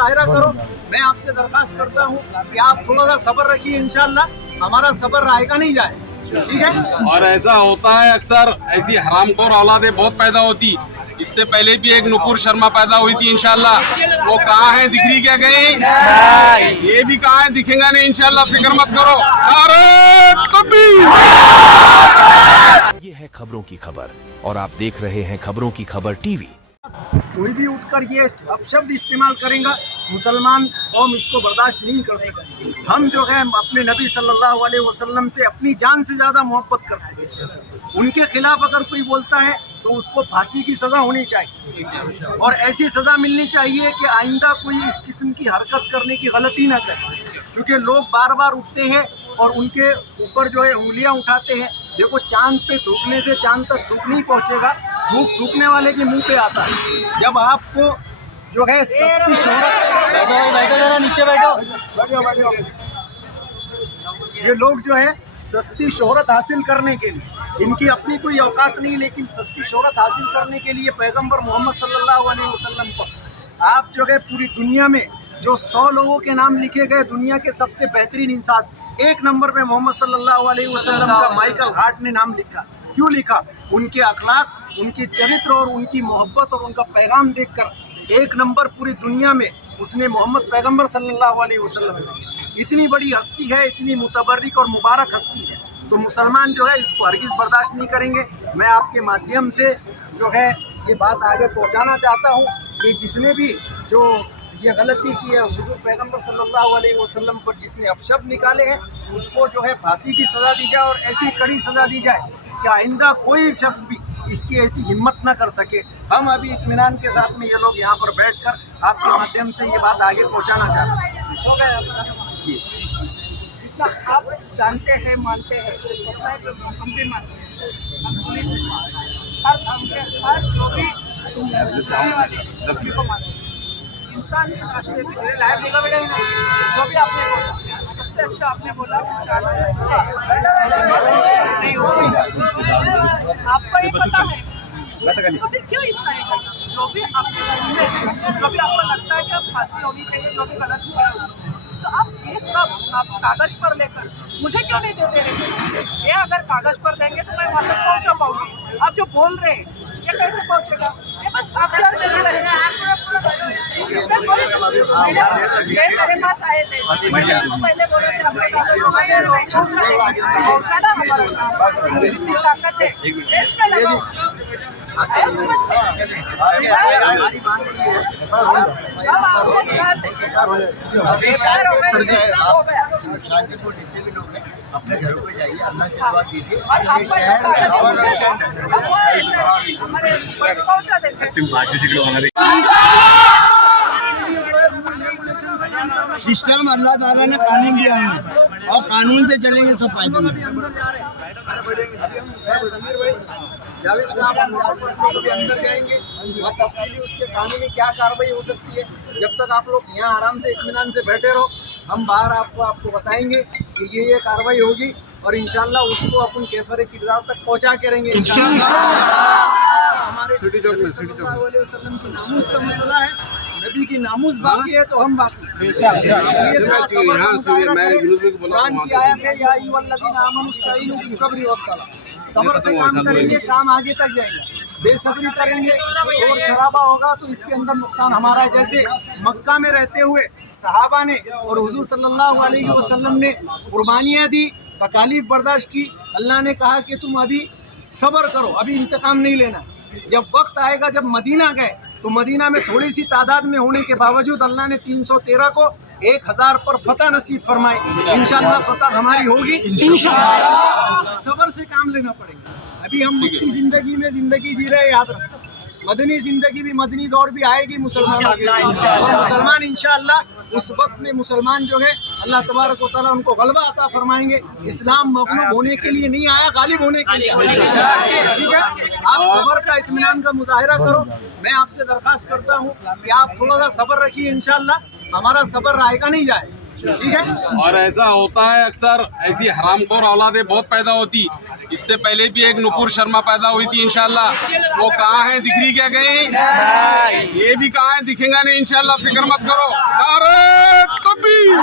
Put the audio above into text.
मुजाहिरा करो। मैं आपसे दरख्वास्त करता हूँ कि आप थोड़ा सा सब्र रखिए, इंशाल्लाह हमारा सब्र रहेगा नहीं जाए, ठीक है। और ऐसा होता है अक्सर, ऐसी हरामखोर औलादें बहुत पैदा होती। इससे पहले भी एक नुपुर शर्मा पैदा हुई थी, इंशाल्लाह वो कहाँ है, दिख रही क्या गई? ये भी कहाँ है, दिखेगा नहीं इंशाल्लाह, फिक्र मत करो। अरे तकबीर। ये है खबरों की खबर और आप देख रहे हैं खबरों की खबर टीवी। कोई भी उठकर ये अपशब्द इस्तेमाल करेगा, मुसलमान कौम इसको बर्दाश्त नहीं कर सकती। हम जो है अपने नबी सल्लल्लाहु अलैहि वसल्लम से अपनी जान से ज़्यादा मोहब्बत करते हैं। उनके खिलाफ अगर कोई बोलता है तो उसको फांसी की सज़ा होनी चाहिए और ऐसी सज़ा मिलनी चाहिए कि आइंदा कोई इस किस्म की हरकत करने की गलती ना करे, क्योंकि लोग बार बार उठते हैं और उनके ऊपर जो है उंगलियां उठाते हैं। देखो, चांद पे थूकने से चांद तक थूक नहीं पहुँचेगा, थूकने वाले के मुंह पे आता है। जब आपको जो है सस्ती शोहरत, नीचे बैठो, ये लोग जो है सस्ती शोहरत हासिल करने के लिए, इनकी अपनी कोई औकात नहीं, लेकिन सस्ती शोहरत हासिल करने के लिए पैगंबर मोहम्मद सल्लल्लाहु अलैहि वसल्लम को आप जो है पूरी दुनिया में जो 100 लोगों के नाम लिखे गए, दुनिया के सबसे बेहतरीन इंसान, 1 नंबर पे मोहम्मद सल्लल्लाहु अलैहि वसल्लम का माइकल हार्ट ने नाम लिखा। क्यों लिखा? उनके अखलाक, उनकी चरित्र और उनकी मोहब्बत और उनका पैगाम देखकर 1 नंबर पूरी दुनिया में उसने मोहम्मद पैगंबर सल्लल्लाहु अलैहि वसल्लम। इतनी बड़ी हस्ती है, इतनी मुतबर्रिक और मुबारक हस्ती है, तो मुसलमान जो है इसको हरगिज़ बर्दाश्त नहीं करेंगे। मैं आपके माध्यम से जो है ये बात आगे पहुंचाना चाहता हूं कि जिसने भी जो ये गलती की है, हुजूर पैगंबर सल्लल्लाहु अलैहि वसल्लम पर जिसने अपशब्द निकाले हैं, उसको जो है फांसी की सज़ा दी जाए और ऐसी कड़ी सज़ा दी जाए कि आइंदा कोई शख्स भी इसकी ऐसी हिम्मत ना कर सके। हम अभी इत्मीनान के साथ में ये लोग यहाँ पर बैठकर आपके माध्यम से ये बात आगे पहुँचाना चाहते हैं। जितना आप जानते हैं, मानते हैं, होता है कि हम भी मानते हैं, हम पुलिस हर जो भी सभी को मानते हैं। इंसान जो भी आपने बोला, सबसे अच्छा आपने बोला, आपको ये पता है तो फिर क्यों इतना है? जो भी आपके जो भी आपको लगता है कि अब फांसी होनी चाहिए, जो भी गलत हुआ है उसको, तो आप ये सब आप कागज पर लेकर मुझे क्यों नहीं देते हैं? ये अगर कागज पर देंगे तो मैं वहाँ तक पहुँचा पाऊंगी। आप जो बोल रहे हैं ये कैसे पहुँचेगा? ये बस आप मेरे पास आए थे, पहले बोले थे ताकत है, देश में लगाओ। शांतिपूर्ण जितने भी लोग हैं अपने घरों पे जाइए, अल्लाह से दुआ कीजिए। सिस्टम अल्लाह ताला ने कानून दिया है और कानून से चलेंगे सब फायदे में। जावेद साहब हम 4 के अंदर जाएंगे और तफसीली उसके कानूनी क्या कार्रवाई हो सकती है। जब तक आप लोग यहाँ आराम से इत्मीनान से बैठे रहो, हम बाहर आपको बताएंगे कि ये कार्रवाई होगी और इंशाल्लाह उसको अपन कैफरे किरदार तक पहुँचा के रहेंगे हमारे सल्लल्लाहु अलैहि वसल्लम की नामूस का मसला है, नबी की नामूस बाकी है तो हम बाकी। कुरान की आयत है, या अय्युहल्लज़ीना आमनू इस्तईनू बिस्सब्रि वस्सलाह, सब्र से काम करेंगे, काम आगे तक जाएगा। बेसब्री करेंगे और शराबा होगा तो इसके अंदर नुकसान हमारा है। जैसे मक्का में रहते हुए सहाबा ने और हुजूर सल्लल्लाहु अलैहि वसल्लम ने कुर्बानियाँ दी, तकालीफ बर्दाश्त की। अल्लाह ने कहा कि तुम अभी सब्र करो, अभी इंतकाम नहीं लेना। जब वक्त आएगा, जब मदीना गए तो मदीना में थोड़ी सी तादाद में होने के बावजूद अल्लाह ने 313 को 1000 पर फतह नसीब फरमाई। इंशाअल्लाह फतह हमारी होगी इंशाअल्लाह। सब्र से काम लेना पड़ेगा। अभी हम मक्की जिंदगी में जिंदगी जी रहे, याद रखो मदनी जिंदगी भी, मदनी दौर भी आएगी मुसलमानों के लिए। और मुसलमान इंशाअल्लाह उस वक्त में मुसलमान जो है अल्लाह तबारक व तआला उनको गलबा अता फरमाएंगे। इस्लाम मगलूब होने के लिए नहीं आया, गालिब होने के लिए। ठीक है, आप सब्र का, इत्मीनान का मुजाहिरा करो। मैं आपसे दरख्वास्त करता हूँ कि आप थोड़ा सा सब्र रखिए, इंशाअल्लाह हमारा सब्र रहेगा नहीं जाए, ठीक है। और ऐसा होता है अक्सर, ऐसी हरामखोर औलादें बहुत पैदा होती। इससे पहले भी एक नुपुर शर्मा पैदा हुई थी इंशाल्लाह, वो कहाँ है, दिख रही क्या कहीं? ये भी कहाँ है, दिखेगा नहीं इंशाल्लाह, फिक्र मत करो। नारे तकबीर।